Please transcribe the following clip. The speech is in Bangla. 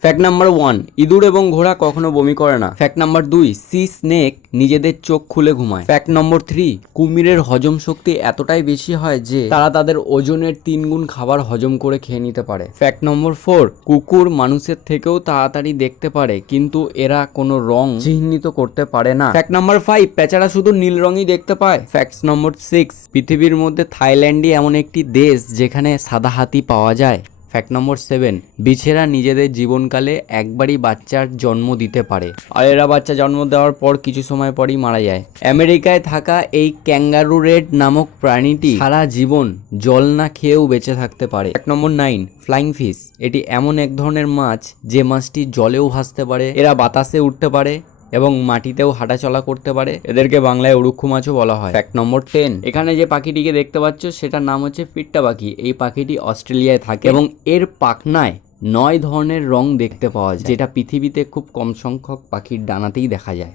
ফ্যাক্ট নাম্বার 1, ইঁদুর এবং ঘোড়া কখনো বমি করে না। ফ্যাক্ট নাম্বার 2, সি স্নেক নিজেদের চোখ খুলে ঘুমায়। ফ্যাক্ট নম্বর 3, কুমিরের হজম শক্তি এতটাই বেশি হয় যে তারা তাদের ওজনের 3 গুণ খাবার হজম করে খেয়ে নিতে পারে। ফ্যাক্ট নম্বর 4, কুকুর মানুষের থেকেও তাড়াতাড়ি দেখতে পারে কিন্তু এরা কোনো রং চিহ্নিত করতে পারে না। ফ্যাক্ট নাম্বার 5, পেঁচারা শুধু নীল রঙই দেখতে পায়। ফ্যাক্ট নম্বর 6, পৃথিবীর মধ্যে থাইল্যান্ডই এমন একটি দেশ যেখানে সাদা হাতি পাওয়া যায়। ফ্যাক্ট নম্বর 7, বিছেরা নিজেদের জীবনকালে একবারই বাচ্চার জন্ম দিতে পারে আর এরা বাচ্চা জন্ম দেওয়ার পর কিছু সময় পরই মারা যায়। আমেরিকায় থাকা এই ক্যাঙ্গারু রেড নামক প্রাণীটি সারা জীবন জল না খেয়েও বেঁচে থাকতে পারে। ফ্যাক্ট নম্বর 9, ফ্লাইং ফিশ, এটি এমন এক ধরনের মাছ যে মাছটি জলেও ভাসতে পারে, এরা বাতাসে উঠতে পারে এবং মাটিতেও হাঁটাচলা করতে পারে। এদেরকে বাংলায় উড়ুক্কু মাছও বলা হয়। ফ্যাক্ট নম্বর 10, এখানে যে পাখিটিকে দেখতে পাচ্ছ সেটার নাম হচ্ছে পিট্টা পাখি। এই পাখিটি অস্ট্রেলিয়ায় থাকে এবং এর পাখনায় 9 ধরনের রং দেখতে পাওয়া যায়, যেটা পৃথিবীতে খুব কম সংখ্যক পাখির ডানাতেই দেখা যায়।